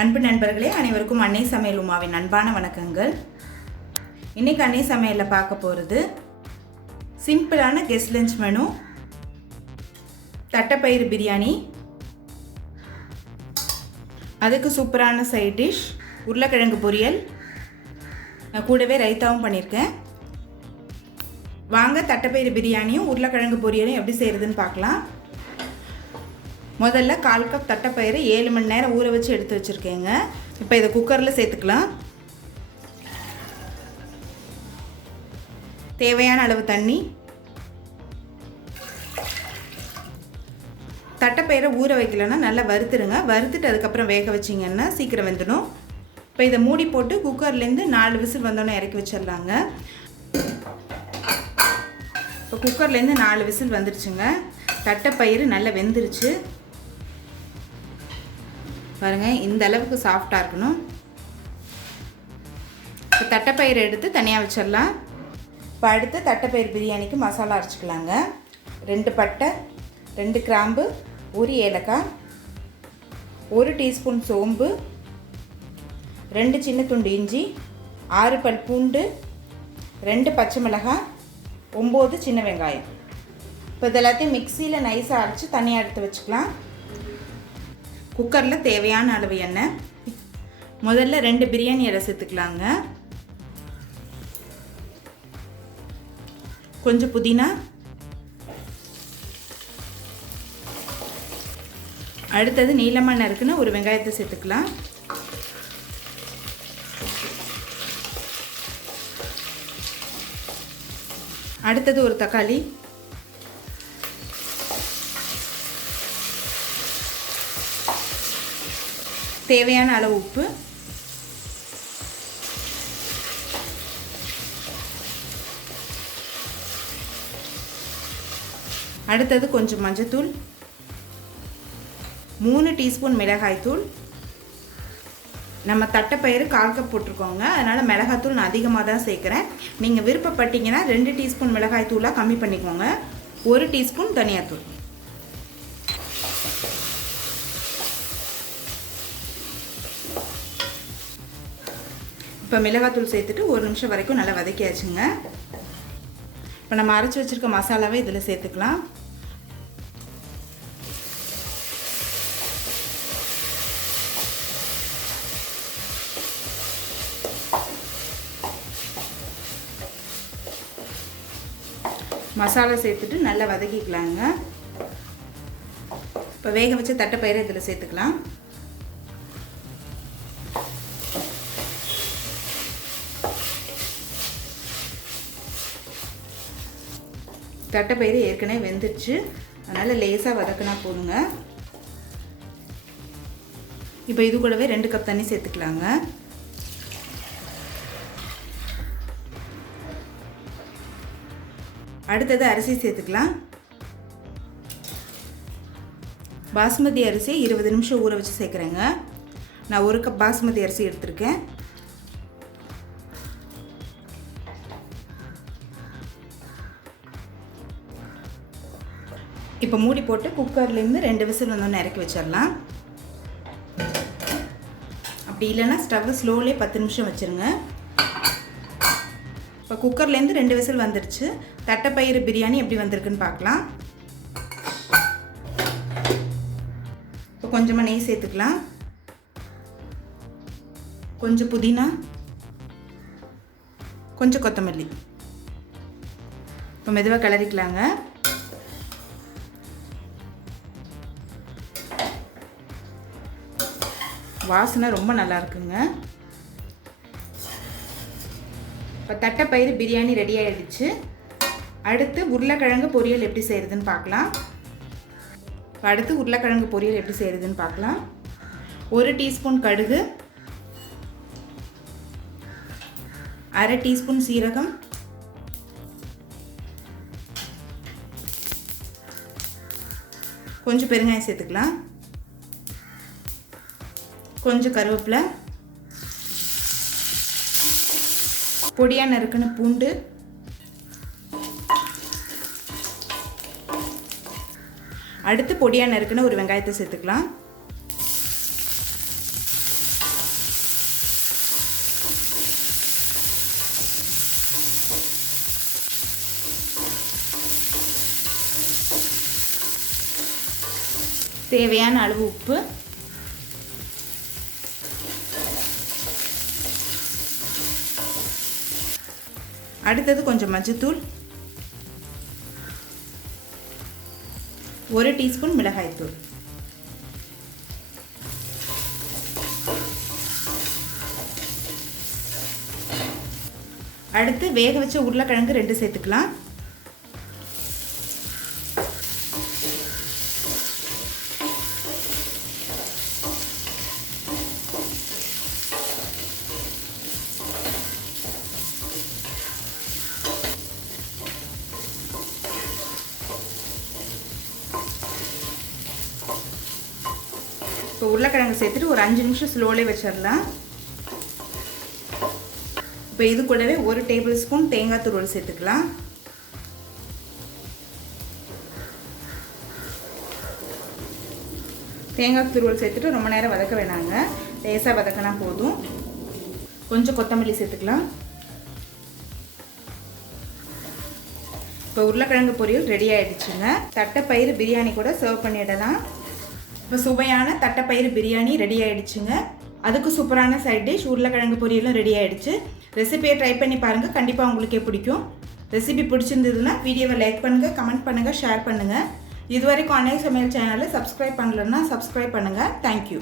அன்பு நண்பர்களே, அனைவருக்கும் அன்னை சமையல் உமாவின் அன்பான வணக்கங்கள். இன்றைக்கி அன்னை சமையலில் பார்க்க போகிறது சிம்பிளான கெஸ்ட் லஞ்ச் மெனு, தட்டைப்பயிறு பிரியாணி. அதுக்கு சூப்பரான சைட் டிஷ் உருளைக்கிழங்கு பொரியல். நான் கூடவே ரைத்தாவும் பண்ணியிருக்கேன். வாங்க தட்டைப்பயிறு பிரியாணியும் உருளைக்கிழங்கு பொரியலும் எப்படி செய்கிறதுன்னு பார்க்கலாம். முதல்ல 1/4 கப் தட்டைப்பயிறு 7 மணி நேரம் ஊற வச்சு எடுத்து வச்சுருக்கேங்க. இப்போ இதை குக்கரில் சேர்த்துக்கலாம். தேவையான அளவு தண்ணி. தட்டைப்பயிரை ஊற வைக்கலன்னா நல்லா வறுத்துடுங்க. வறுத்துட்டு அதுக்கப்புறம் வேக வச்சிங்கன்னா சீக்கிரம் வெந்துடும். இப்போ இதை மூடி போட்டு குக்கர்லேருந்து 4 விசில் வந்தோன்னே இறக்கி வச்சிடலாங்க. இப்போ குக்கர்லேருந்து 4 விசில் வந்துருச்சுங்க. தட்டைப்பயிறு நல்லா வெந்துருச்சு பாருங்கள். இந்த அளவுக்கு சாஃப்டாக இருக்கணும். இப்போ தட்டைப்பயிறு எடுத்து தனியாக வச்சிடலாம். இப்போ அடுத்து தட்டைப்பயிறு பிரியாணிக்கு மசாலா அரைச்சிக்கலாங்க. 2 பட்டை, 2 கிராம்பு, 1 ஏலக்காய், 1 டீஸ்பூன் சோம்பு, 2 சின்ன துண்டு இஞ்சி, 6 பல் பூண்டு, 2 பச்சை மிளகாய், 9 சின்ன வெங்காயம். இப்போ இதெல்லாத்தையும் மிக்சியில் நைஸாக அரைச்சி தனியாக எடுத்து வச்சுக்கலாம். குக்கரில் தேவையான அளவு எண்ணெய். முதல்ல 2 பிரியாணி இலை சேர்த்துக்கலாங்க. கொஞ்சம் புதினா, அடுத்தது நீளமாக நறுக்குன்னு 1 வெங்காயத்தை சேர்த்துக்கலாம். அடுத்தது 1 தக்காளி, தேவையான அளவு உப்பு, அடுத்தது கொஞ்சம் மஞ்சத்தூள், 3 டீஸ்பூன் மிளகாய்த்தூள். நம்ம தட்டைப்பயிறு 1/4 கப் போட்டிருக்கோங்க, அதனால் மிளகாய்த்தூள் நான் அதிகமாக தான் சேர்க்குறேன். நீங்கள் விருப்பப்பட்டீங்கன்னா 2 டீஸ்பூன் மிளகாய்த்தூளாக கம்மி பண்ணிக்கோங்க. 1 டீஸ்பூன் தனியாத்தூள். இப்போ மிளகாத்தூள் சேர்த்துட்டு 1 நிமிஷம் வரைக்கும் நல்லா வதக்கியாச்சுங்க. இப்போ நம்ம அரைச்சி வச்சுருக்க மசாலாவை இதில் சேர்த்துக்கலாம். மசாலா சேர்த்துட்டு நல்லா வதக்கிக்கலாங்க. இப்போ வேக வச்ச தட்டைப்பயிரை இதில் சேர்த்துக்கலாம். தட்டைப்பயிறு ஏற்கனவே வெந்துடுச்சு, அதனால் லேசாக வதக்கினா போதுங்க. இப்போ இது கூடவே 2 கப் தண்ணி சேர்த்துக்கலாங்க. அடுத்தது அரிசி சேர்த்துக்கலாம். பாஸ்மதி அரிசி 20 நிமிஷம் ஊற வச்சு சேர்க்குறேங்க. நான் 1 கப் பாஸ்மதி அரிசி எடுத்திருக்கேன். இப்போ மூடி போட்டு குக்கர்லேருந்து 2 விசில் வந்தோன்னு இறக்கி வச்சிடலாம். அப்படி இல்லைன்னா ஸ்டவ்வை ஸ்லோலே 10 நிமிஷம் வச்சுருங்க. இப்போ குக்கர்லேருந்து 2 விசில் வந்துடுச்சு. தட்டைப்பயிறு பிரியாணி எப்படி வந்திருக்குன்னு பார்க்கலாம். இப்போ கொஞ்சமாக நெய் சேர்த்துக்கலாம். கொஞ்சம் புதினா, கொஞ்சம் கொத்தமல்லி. இப்போ மெதுவாக கிளறிக்கலாங்க. வாசனை ரொம்ப நல்லா இருக்குங்க. இப்போ தட்டைப்பயிறு பிரியாணி ரெடி ஆகிடுச்சு. அடுத்து உருளைக்கிழங்கு பொரியல் எப்படி செய்கிறதுன்னு பார்க்கலாம். அடுத்து உருளைக்கிழங்கு பொரியல் எப்படி செய்கிறதுன்னு பார்க்கலாம். 1 டீஸ்பூன் கடுகு, 1/2 டீஸ்பூன் சீரகம், கொஞ்சம் பெருங்காயம் சேர்த்துக்கலாம். கொஞ்சம் கருவேப்பிலை, பொடியாக நறுக்குன பூண்டு, அடுத்து பொடியாக நறுக்குன ஒரு வெங்காயத்தை சேர்த்துக்கலாம். தேவையான அளவு உப்பு, அடுத்தது கொஞ்சம் மஞ்சத்தூள், 1 டீஸ்பூன் மிளகாய்த்தூள். அடுத்து வேக வச்ச உருளைக்கிழங்கு 2 சேர்த்துக்கலாம். இப்போ உருளைக்கிழங்கு சேர்த்துட்டு ஒரு 5 நிமிஷம் ஸ்லோலே வச்சிடலாம். இப்போ இது கூடவே 1 டேபிள் ஸ்பூன் தேங்காய் துருவல் சேர்த்துக்கலாம். தேங்காய் துருவல் சேர்த்துட்டு ரொம்ப நேரம் வதக்க வேணாங்க, லேசாக வதக்கினா போதும். கொஞ்சம் கொத்தமல்லி சேர்த்துக்கலாம். இப்போ உருளைக்கிழங்கு பொரியல் ரெடி ஆகிடுச்சுங்க. தட்டைப்பயிறு பிரியாணி கூட சர்வ் பண்ணிடலாம். இப்போ சுவையான தட்டைப்பயிறு பிரியாணி ரெடி ஆகிடுச்சுங்க. அதுக்கு சூப்பரான சைட் டிஷ் உருளைக்கிழங்கு பொரியலும் ரெடி ஆகிடுச்சு. ரெசிபியை ட்ரை பண்ணி பாருங்கள், கண்டிப்பாக உங்களுக்கே பிடிக்கும். ரெசிபி பிடிச்சிருந்ததுன்னா வீடியோவை லைக் பண்ணுங்கள், கமெண்ட் பண்ணுங்கள், ஷேர் பண்ணுங்கள். இதுவரைக்கும் அன்னை சமையல் சேனலை சப்ஸ்கிரைப் பண்ணலன்னா சப்ஸ்கிரைப் பண்ணுங்கள். தேங்க்யூ.